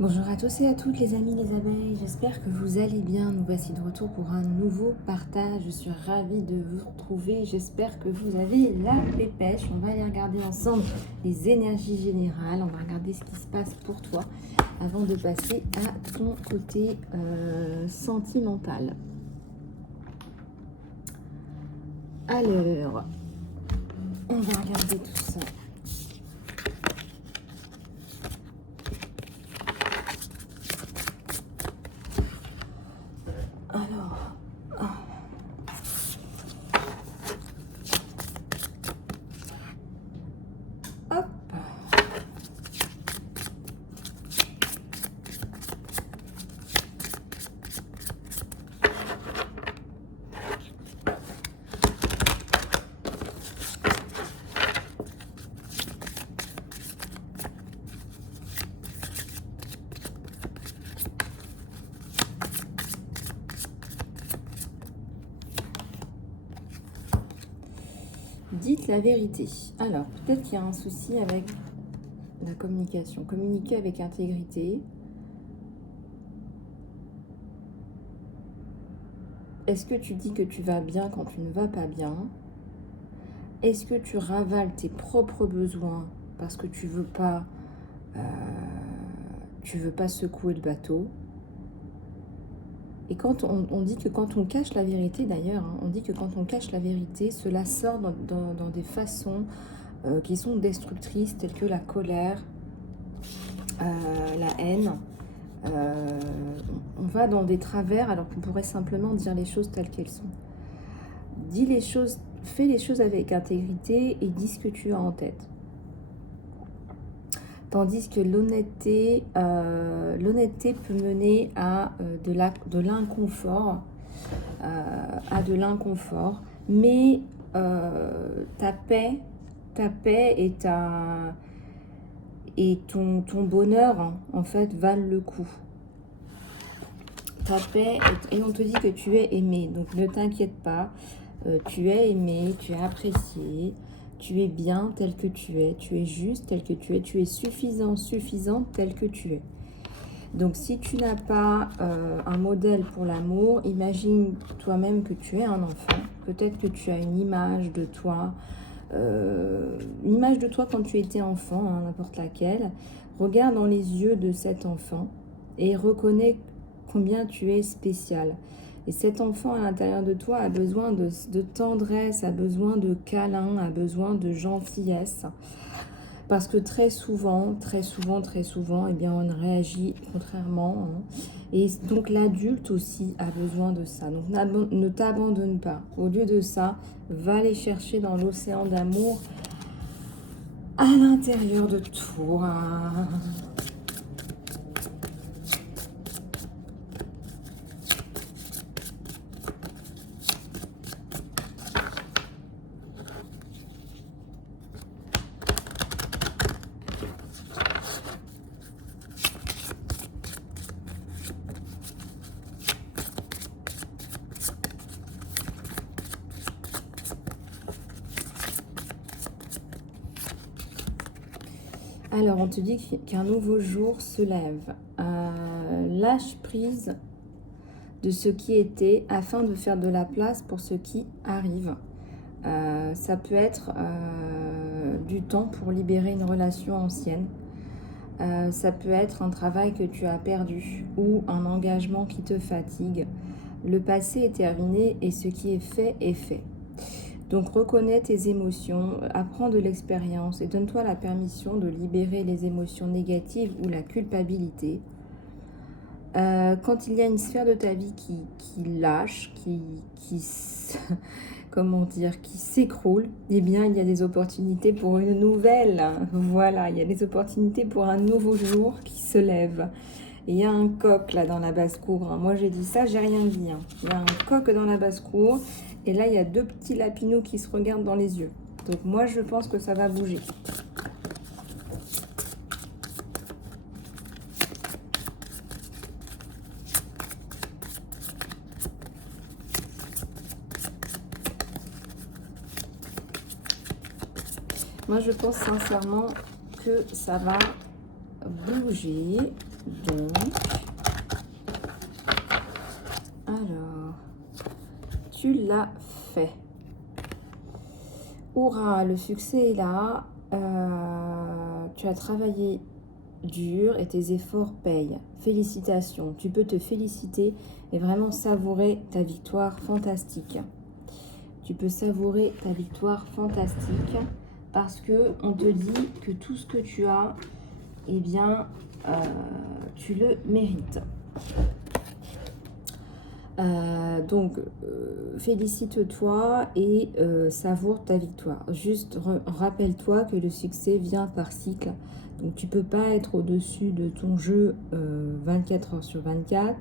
Bonjour à tous et à toutes les amis les abeilles, j'espère que vous allez bien. Nous voici de retour pour un nouveau partage. Je suis ravie de vous retrouver, j'espère que vous avez la pépèche. On va aller regarder ensemble les énergies générales, on va regarder ce qui se passe pour toi avant de passer à ton côté sentimental. Alors, on va regarder tout ça. Alors, hop. Dites la vérité. Alors, peut-être qu'il y a un souci avec la communication. Communiquer avec intégrité. Est-ce que tu dis que tu vas bien quand tu ne vas pas bien? Est-ce que tu ravales tes propres besoins parce que tu veux pas secouer le bateau? Et quand on dit que quand on cache la vérité, d'ailleurs, hein, on dit que quand on cache la vérité, cela sort dans des façons qui sont destructrices, telles que la colère, la haine. On va dans des travers alors qu'on pourrait simplement dire les choses telles qu'elles sont. Dis les choses, fais les choses avec intégrité et dis ce que tu as en tête. Tandis que l'honnêteté peut mener à de l'inconfort, mais ta paix et ton bonheur, hein, en fait, valent le coup. Ta paix, et on te dit que tu es aimé, donc ne t'inquiète pas, tu es aimé, tu es apprécié, tu es bien tel que tu es juste tel que tu es suffisante tel que tu es. Donc si tu n'as pas un modèle pour l'amour, imagine toi-même que tu es un enfant, peut-être que tu as une image de toi, quand tu étais enfant, hein, n'importe laquelle. Regarde dans les yeux de cet enfant et reconnais combien tu es spécial. Et cet enfant à l'intérieur de toi a besoin de tendresse, a besoin de câlin, a besoin de gentillesse. Parce que très souvent, eh bien, on réagit contrairement. Hein. Et donc l'adulte aussi a besoin de ça. Donc ne t'abandonne pas. Au lieu de ça, va aller chercher dans l'océan d'amour à l'intérieur de toi. Alors, on te dit qu'un nouveau jour se lève. Lâche prise de ce qui était afin de faire de la place pour ce qui arrive. Ça peut être du temps pour libérer une relation ancienne. Ça peut être un travail que tu as perdu ou un engagement qui te fatigue. Le passé est terminé et ce qui est fait est fait. Donc reconnais tes émotions, apprends de l'expérience et donne-toi la permission de libérer les émotions négatives ou la culpabilité. Quand il y a une sphère de ta vie qui lâche, comment dire, qui s'écroule, eh bien il y a des opportunités pour une nouvelle. Voilà, il y a des opportunités pour un nouveau jour qui se lève. Et il y a un coq là dans la basse-cour. Moi j'ai dit ça, j'ai rien dit. Il y a un coq dans la basse-cour. Et là, il y a deux petits lapinous qui se regardent dans les yeux. Donc moi, je pense que ça va bouger. Moi, je pense sincèrement que ça va bouger. Donc, alors, tu l'as fait. Hurrah, le succès est là. Tu as travaillé dur et tes efforts payent. Félicitations. Tu peux te féliciter et vraiment savourer ta victoire fantastique. Tu peux savourer ta victoire fantastique parce que on te dit que tout ce que tu as, eh bien, tu le mérites. Donc, félicite-toi et savoure ta victoire. Juste rappelle-toi que le succès vient par cycle. Donc, tu ne peux pas être au-dessus de ton jeu 24 heures sur 24.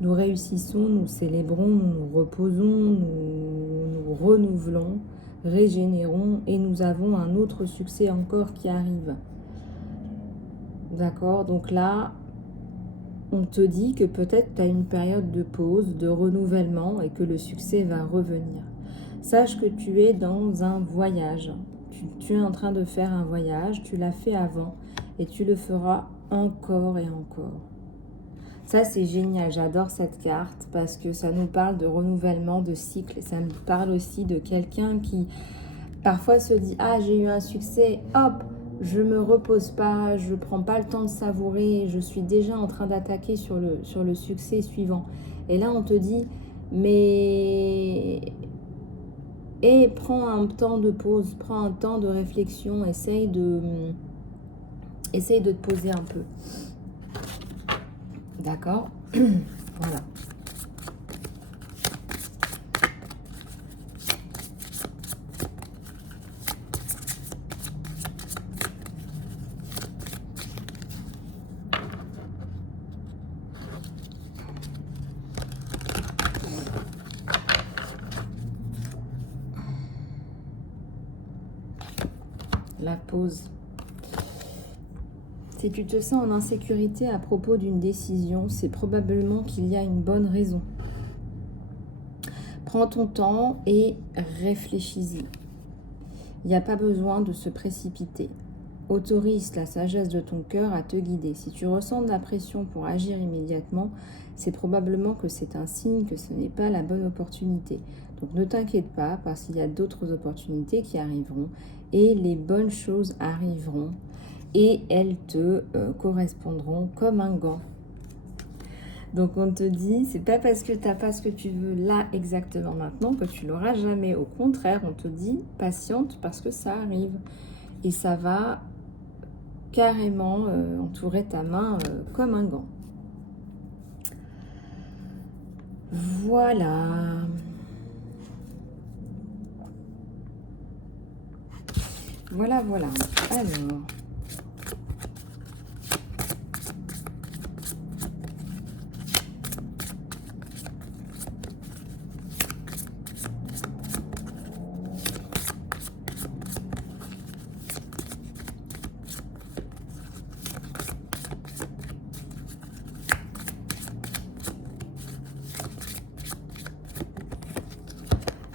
Nous réussissons, nous célébrons, nous nous reposons, nous renouvelons, régénérons et nous avons un autre succès encore qui arrive. D'accord? Donc là, on te dit que peut-être tu as une période de pause, de renouvellement et que le succès va revenir. Sache que tu es dans un voyage. Tu es en train de faire un voyage, tu l'as fait avant et tu le feras encore et encore. Ça, c'est génial, j'adore cette carte parce que ça nous parle de renouvellement, de cycle. Et ça me parle aussi de quelqu'un qui parfois se dit « Ah, j'ai eu un succès, hop !» Je me repose pas, je prends pas le temps de savourer, je suis déjà en train d'attaquer sur le succès suivant. Et là, on te dit, mais prends un temps de pause, prends un temps de réflexion, essaye de te poser un peu. D'accord? Voilà. La pause. Si tu te sens en insécurité à propos d'une décision, c'est probablement qu'il y a une bonne raison. Prends ton temps et réfléchis-y. Il n'y a pas besoin de se précipiter. Autorise la sagesse de ton cœur à te guider. Si tu ressens de la pression pour agir immédiatement, c'est probablement que c'est un signe que ce n'est pas la bonne opportunité. Donc ne t'inquiète pas parce qu'il y a d'autres opportunités qui arriveront et les bonnes choses arriveront et elles te correspondront comme un gant. Donc on te dit, c'est pas parce que tu n'as pas ce que tu veux là exactement maintenant que tu l'auras jamais. Au contraire, on te dit patiente parce que ça arrive et ça va carrément entourer ta main comme un gant. Voilà. Voilà, voilà. Alors.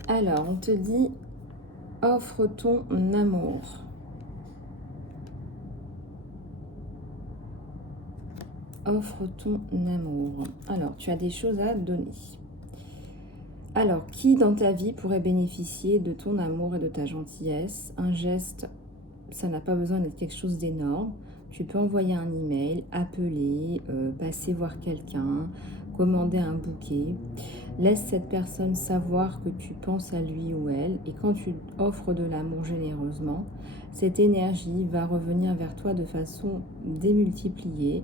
Alors, on te dit, offre ton amour. Offre ton amour. Alors, tu as des choses à donner. Alors, qui dans ta vie pourrait bénéficier de ton amour et de ta gentillesse? Un geste, ça n'a pas besoin d'être quelque chose d'énorme. Tu peux envoyer un email, appeler, passer voir quelqu'un, commander un bouquet. Laisse cette personne savoir que tu penses à lui ou elle. Et quand tu offres de l'amour généreusement, cette énergie va revenir vers toi de façon démultipliée.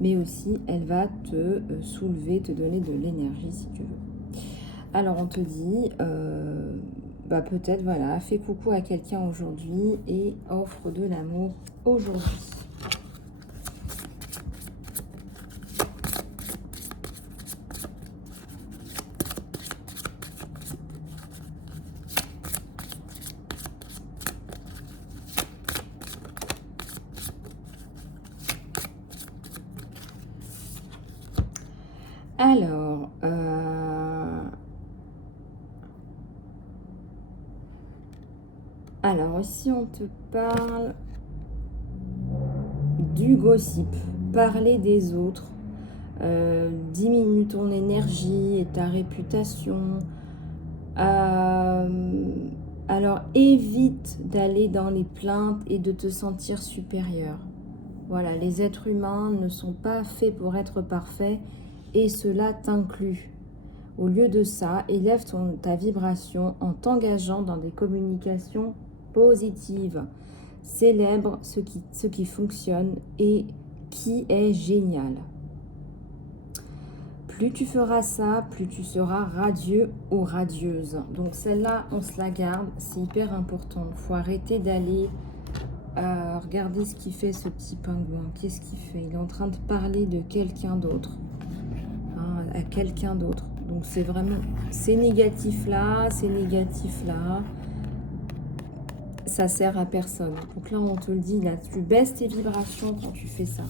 Mais aussi, elle va te soulever, te donner de l'énergie si tu veux. Alors, on te dit, peut-être, voilà, fais coucou à quelqu'un aujourd'hui et offre de l'amour aujourd'hui. Alors, ici, on te parle du gossip, parler des autres, diminue ton énergie et ta réputation. Alors évite d'aller dans les plaintes et de te sentir supérieur. Voilà, les êtres humains ne sont pas faits pour être parfaits et cela t'inclut. Au lieu de ça, élève ta vibration en t'engageant dans des communications positives. Célèbre ce qui fonctionne et qui est génial. Plus tu feras ça, plus tu seras radieux ou radieuse. Donc celle-là, on se la garde, c'est hyper important. Il faut arrêter d'aller regarder ce qu'il fait ce petit pingouin. Qu'est-ce qu'il fait? Il est en train de parler de quelqu'un d'autre. Hein, à quelqu'un d'autre. Donc c'est vraiment, c'est négatif là, ça sert à personne. Donc là, on te le dit, là, tu baisses tes vibrations quand tu fais ça.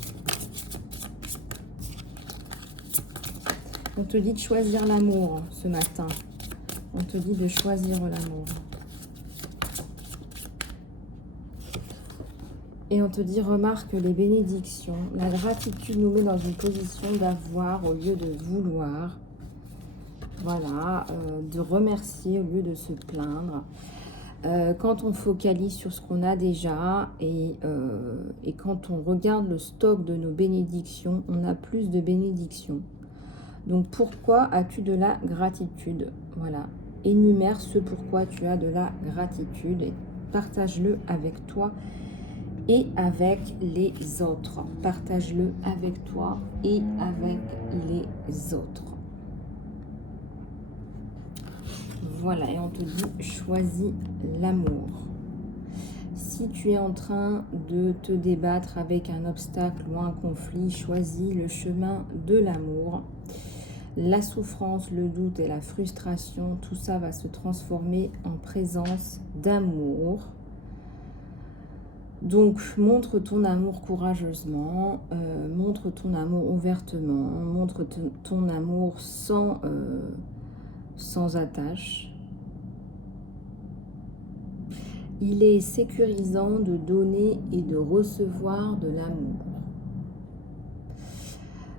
On te dit de choisir l'amour ce matin. On te dit de choisir l'amour. Et on te dit, remarque les bénédictions. La gratitude nous met dans une position d'avoir au lieu de vouloir. Voilà, de remercier au lieu de se plaindre. Quand on focalise sur ce qu'on a déjà et quand on regarde le stock de nos bénédictions, on a plus de bénédictions. Donc, pourquoi as-tu de la gratitude? Voilà. Énumère ce pourquoi tu as de la gratitude et partage-le avec toi et avec les autres. Partage-le avec toi et avec les autres. Voilà, et on te dit, choisis l'amour. Si tu es en train de te débattre avec un obstacle ou un conflit, choisis le chemin de l'amour. La souffrance, le doute et la frustration, tout ça va se transformer en présence d'amour. Donc, montre ton amour courageusement, montre ton amour ouvertement, montre ton amour sans attache. Il est sécurisant de donner et de recevoir de l'amour.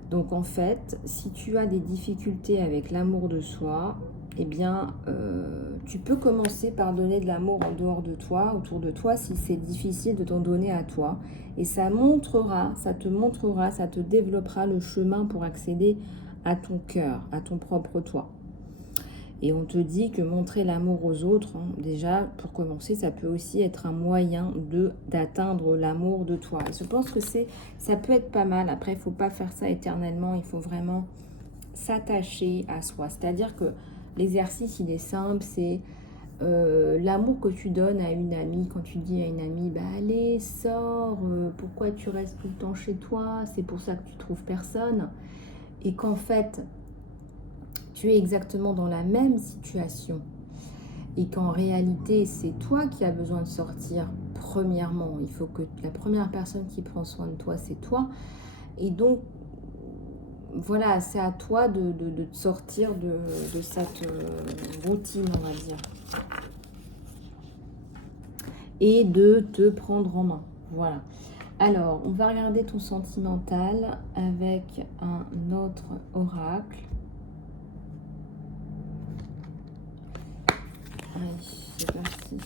Donc en fait, si tu as des difficultés avec l'amour de soi, eh bien, tu peux commencer par donner de l'amour en dehors de toi, autour de toi, si c'est difficile de t'en donner à toi. Et ça te développera le chemin pour accéder à ton cœur, à ton propre toi. Et on te dit que montrer l'amour aux autres, déjà, pour commencer, ça peut aussi être un moyen d'atteindre l'amour de toi. Et je pense que ça peut être pas mal. Après, il ne faut pas faire ça éternellement. Il faut vraiment s'attacher à soi. C'est-à-dire que l'exercice, il est simple. C'est l'amour que tu donnes à une amie. Quand tu dis à une amie, bah, allez, sors. Pourquoi tu restes tout le temps chez toi? C'est pour ça que tu trouves personne. Et qu'en fait, tu es exactement dans la même situation et qu'en réalité, c'est toi qui as besoin de sortir premièrement. Il faut que la première personne qui prend soin de toi, c'est toi. Et donc, voilà, c'est à toi de te sortir de cette routine, on va dire. Et de te prendre en main. Voilà. Alors, on va regarder ton sentimental avec un autre oracle. Allez, c'est parti.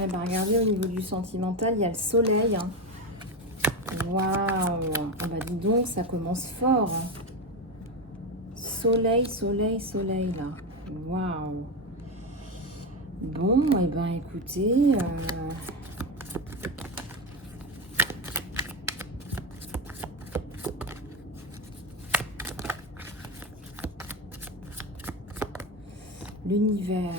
Ouais, bah regardez, au niveau du sentimental, il y a le soleil. Hein. Waouh! Ah bah dis donc, ça commence fort. Soleil, soleil, soleil, là. Waouh! Bon, et ben écoutez... l'univers.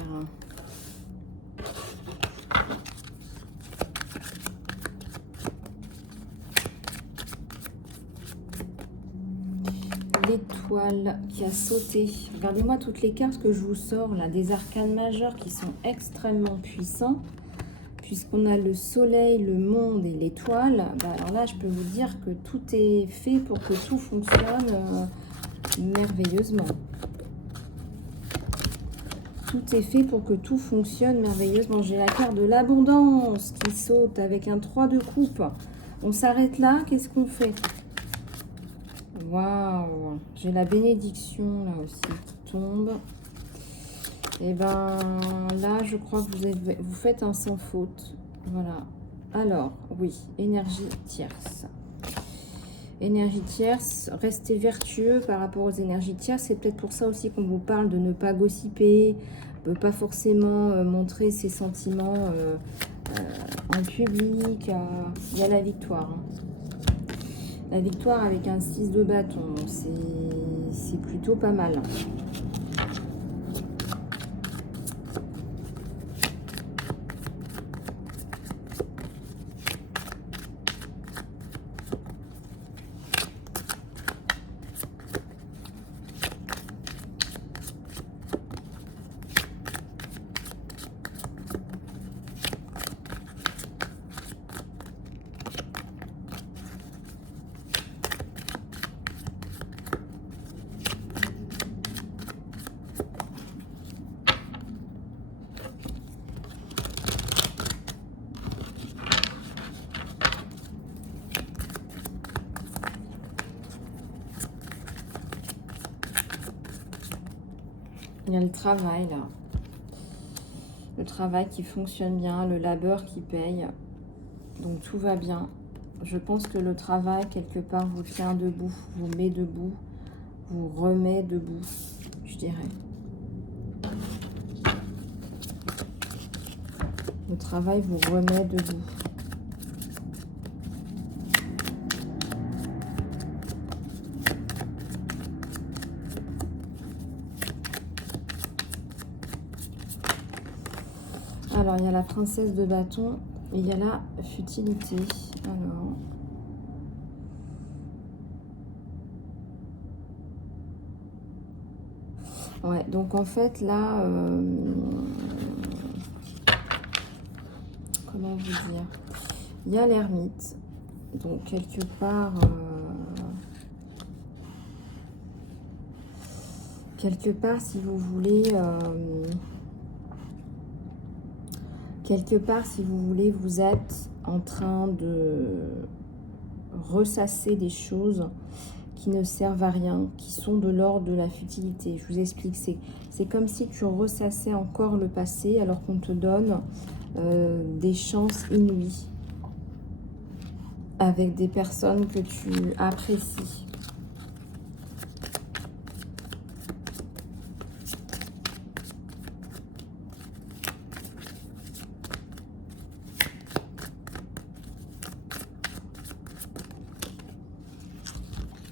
L'étoile qui a sauté. Regardez-moi toutes les cartes que je vous sors là, des arcanes majeurs qui sont extrêmement puissants. Puisqu'on a le soleil, le monde et l'étoile, bah alors là je peux vous dire que tout est fait pour que tout fonctionne merveilleusement. Tout est fait pour que tout fonctionne merveilleusement. J'ai la carte de l'abondance qui saute avec un 3 de coupe. On s'arrête là, qu'est-ce qu'on fait? Waouh! J'ai la bénédiction là aussi qui tombe. Et ben là, je crois que vous faites un sans faute. Voilà. Alors, oui, énergie tierce. Énergie tierce, restez vertueux par rapport aux énergies tierces. C'est peut-être pour ça aussi qu'on vous parle de ne pas gossiper, de ne pas forcément montrer ses sentiments en public. Il y a la victoire. Hein. La victoire avec un 6 de bâton, c'est plutôt pas mal. Il y a le travail là. Le travail qui fonctionne bien, le labeur qui paye. Donc tout va bien. Je pense que le travail, quelque part, vous tient debout, vous met debout, vous remet debout, je dirais. Le travail vous remet debout. Alors, il y a la princesse de bâton et il y a la futilité. Alors... Ouais, donc en fait, là... comment vous dire? Il y a l'ermite. Donc, quelque part... quelque part, si vous voulez... quelque part, si vous voulez, vous êtes en train de ressasser des choses qui ne servent à rien, qui sont de l'ordre de la futilité. Je vous explique, c'est comme si tu ressassais encore le passé alors qu'on te donne des chances inouïes avec des personnes que tu apprécies.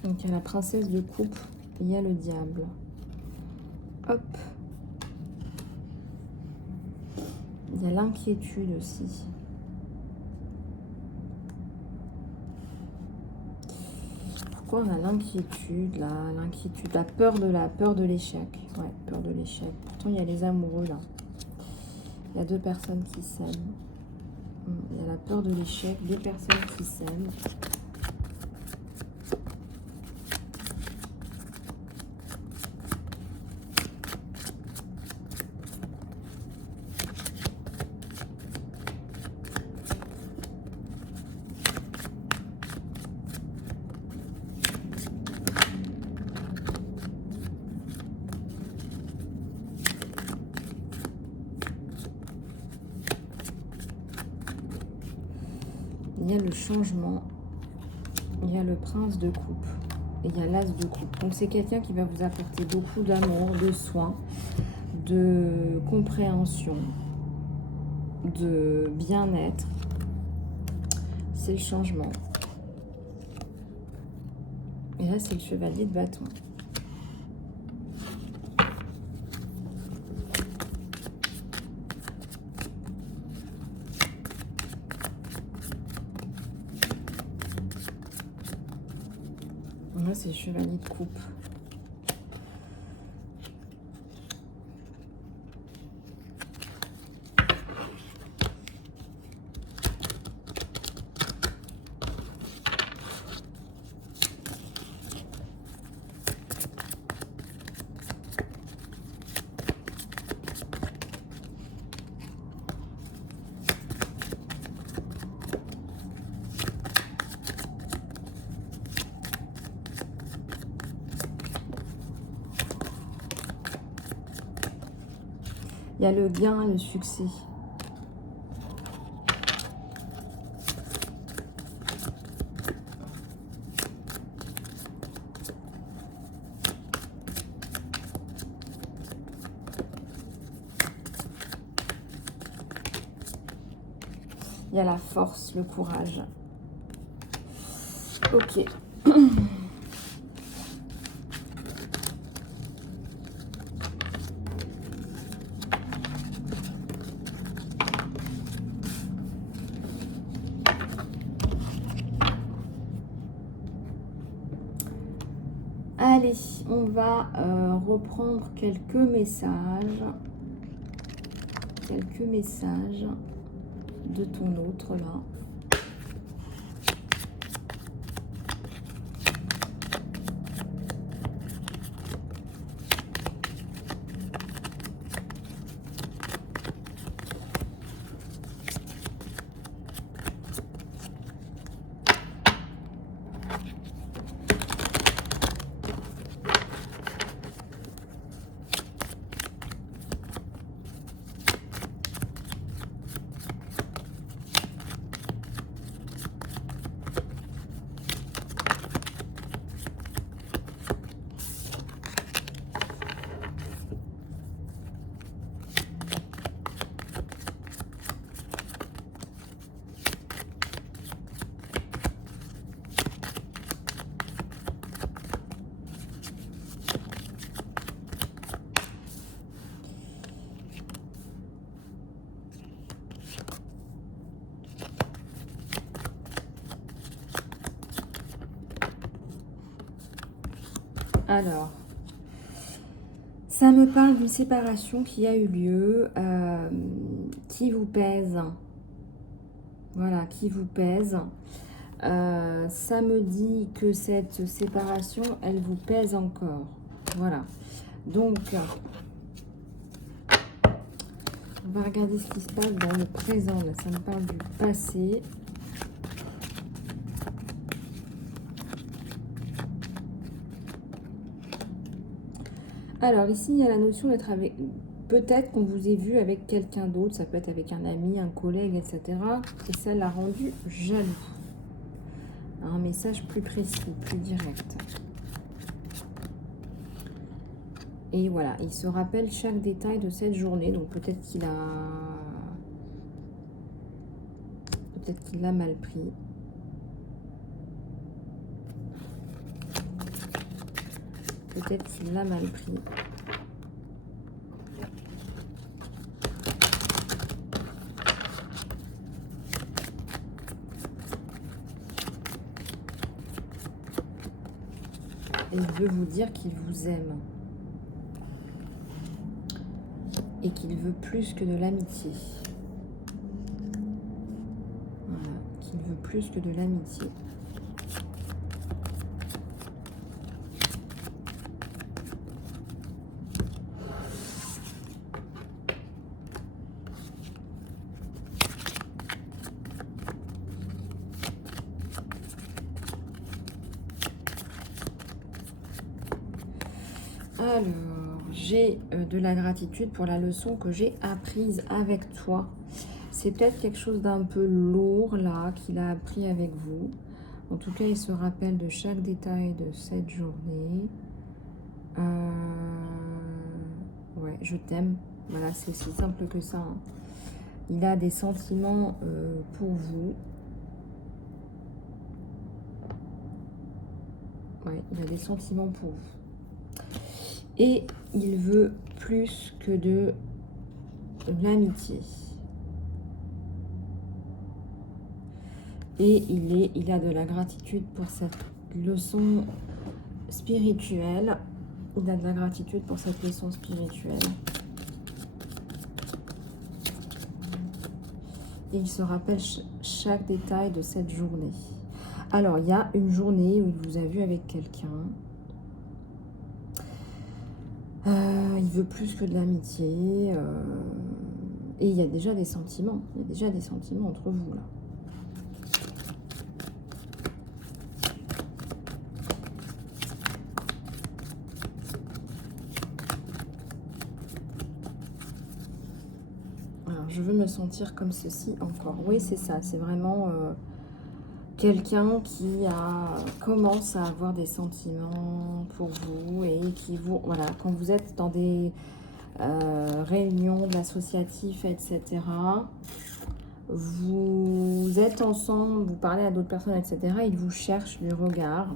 Donc, il y a la princesse de coupe, il y a le diable. Hop. Il y a l'inquiétude aussi. Pourquoi on a l'inquiétude, là? L'inquiétude, la peur de l'échec. Ouais, peur de l'échec. Pourtant, il y a les amoureux, là. Il y a deux personnes qui s'aiment. Il y a la peur de l'échec, deux personnes qui s'aiment. il y a le changement, il y a le prince de coupe et il y a l'as de coupe. Donc c'est quelqu'un qui va vous apporter beaucoup d'amour, de soins, de compréhension, de bien-être. C'est le changement. Et là, c'est le chevalier de bâton. Là, c'est le chevalier de coupe. Il y a le gain et le succès. Il y a la force, le courage. Ok. Allez, on va reprendre quelques messages. Quelques messages de ton autre là. Alors, ça me parle d'une séparation qui a eu lieu, qui vous pèse. Voilà, qui vous pèse. Ça me dit que cette séparation, elle vous pèse encore. Voilà. Donc, on va regarder ce qui se passe dans le présent. Là, ça me parle du passé. Alors, ici, il y a la notion d'être avec... Peut-être qu'on vous ait vu avec quelqu'un d'autre. Ça peut être avec un ami, un collègue, etc. Et ça l'a rendu jaloux. Un message plus précis, plus direct. Et voilà, il se rappelle chaque détail de cette journée. Donc peut-être qu'il a... Peut-être qu'il l'a mal pris. Peut-être qu'il l'a mal pris. Et il veut vous dire qu'il vous aime. Et qu'il veut plus que de l'amitié. Voilà, qu'il veut plus que de l'amitié. Alors, j'ai de la gratitude pour la leçon que j'ai apprise avec toi. C'est peut-être quelque chose d'un peu lourd là qu'il a appris avec vous. En tout cas, il se rappelle de chaque détail de cette journée. Ouais, je t'aime. Voilà, c'est aussi simple que ça. Hein. Il a des sentiments pour vous. Ouais, il a des sentiments pour vous. Et il veut plus que de l'amitié. Et il a de la gratitude pour cette leçon spirituelle. Il a de la gratitude pour cette leçon spirituelle. Et il se rappelle chaque détail de cette journée. Alors, il y a une journée où il vous a vu avec quelqu'un. Il veut plus que de l'amitié. Et il y a déjà des sentiments. Il y a déjà des sentiments entre vous, là. Alors, je veux me sentir comme ceci encore. Oui, c'est ça. C'est vraiment quelqu'un qui commence à avoir des sentiments pour vous et qui vous... Voilà, quand vous êtes dans des réunions de l'associatif, etc., vous êtes ensemble, vous parlez à d'autres personnes, etc., il vous cherche du regard.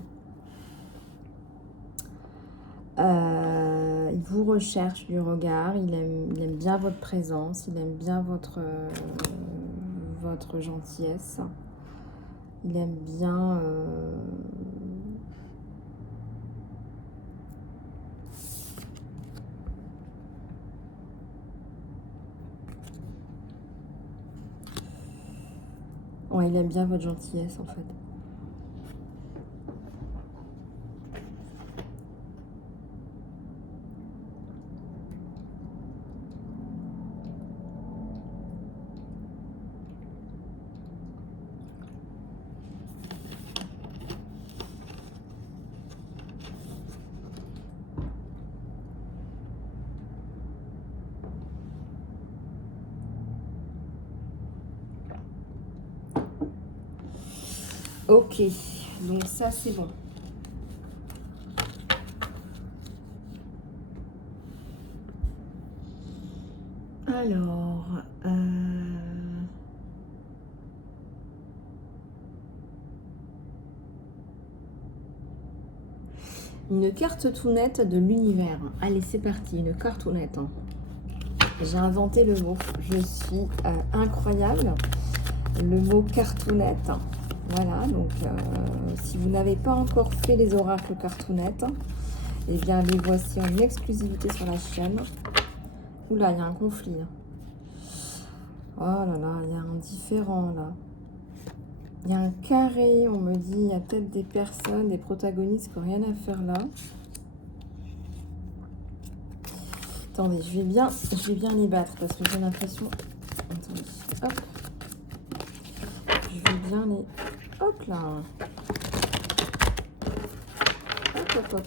Il vous recherche du regard, il aime bien votre présence, il aime bien votre gentillesse. Il aime bien... Ouais, il aime bien votre gentillesse, en fait. Ok, donc ça c'est bon. Alors, une carte tout nette de l'univers. Allez, c'est parti, une carte tout nette. Hein. J'ai inventé le mot. Je suis incroyable. Le mot cartoonette. Voilà, donc si vous n'avez pas encore fait les oracles cartoonettes, eh bien les voici en exclusivité sur la chaîne. Oula, il y a un conflit. Oh là là, il y a un différent là. Il y a un carré, on me dit, il y a peut-être des personnes, des protagonistes qui n'ont rien à faire là. Attendez, je vais bien les battre parce que j'ai l'impression... Attendez, hop. Je vais bien les... Hop là. Hop, hop, hop.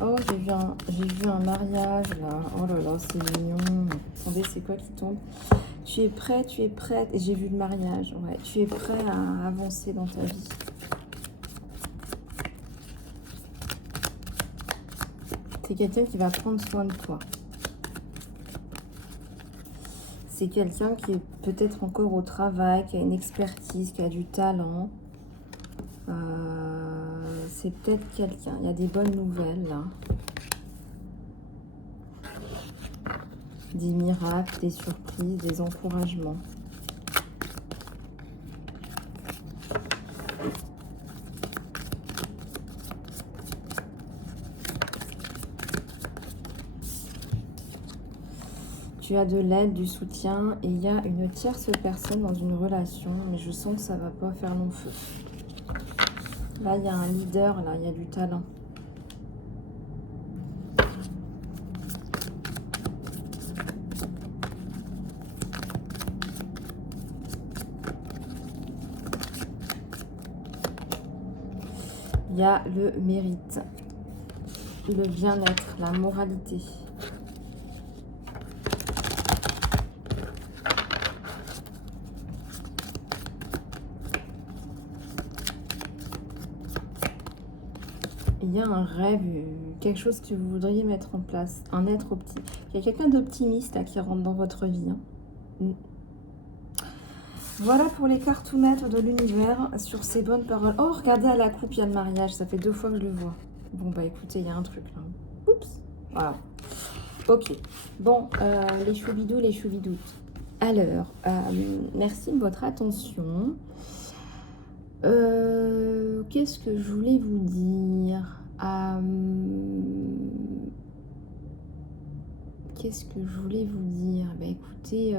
Oh, j'ai vu un mariage là. Oh là là, c'est mignon. Attendez, c'est quoi qui tombe? Tu es prête. Et j'ai vu le mariage. Ouais, tu es prêt à avancer dans ta vie. C'est quelqu'un qui va prendre soin de toi. C'est quelqu'un qui est peut-être encore au travail, qui a une expertise, qui a du talent. C'est peut-être quelqu'un. Il y a des bonnes nouvelles là. Des miracles, des surprises, des encouragements. Tu as de l'aide, du soutien et il y a une tierce personne dans une relation, mais je sens que ça va pas faire long feu. Là, il y a un leader, là, il y a du talent. Il y a le mérite, le bien-être, la moralité. Il y a un rêve, quelque chose que vous voudriez mettre en place, un être optimiste. Il y a quelqu'un d'optimiste là qui rentre dans votre vie. Hein. Mm. Voilà pour les cartes ou maîtres de l'univers sur ces bonnes paroles. Oh, regardez à la coupe, il y a le mariage. Ça fait 2 fois que je le vois. Bon, bah écoutez, il y a un truc là. Oups. Voilà. Ok. Bon, les choubidous, les choubidous. Alors, merci de votre attention. Qu'est-ce que je voulais vous dire? Qu'est-ce que je voulais vous dire? Bah écoutez,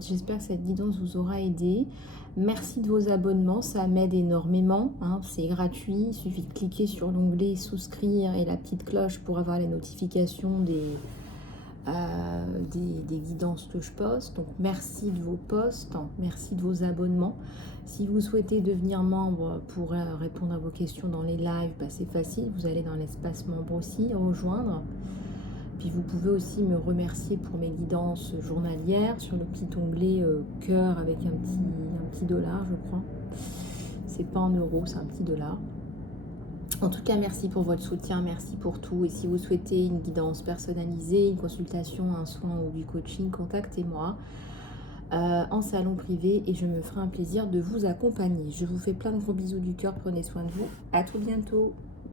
j'espère que cette guidance vous aura aidé. Merci de vos abonnements, ça m'aide énormément. Hein, c'est gratuit, il suffit de cliquer sur l'onglet souscrire et la petite cloche pour avoir les notifications des guidances que je poste. Donc merci de vos posts, merci de vos abonnements. Si vous souhaitez devenir membre pour répondre à vos questions dans les lives, bah c'est facile, vous allez dans l'espace membre aussi, rejoindre. Puis vous pouvez aussi me remercier pour mes guidances journalières sur le petit onglet cœur avec un petit dollar, je crois. C'est pas en euros, c'est un petit dollar. En tout cas, merci pour votre soutien, merci pour tout. Et si vous souhaitez une guidance personnalisée, une consultation, un soin ou du coaching, contactez-moi en salon privé et je me ferai un plaisir de vous accompagner. Je vous fais plein de gros bisous du cœur, prenez soin de vous. À tout bientôt.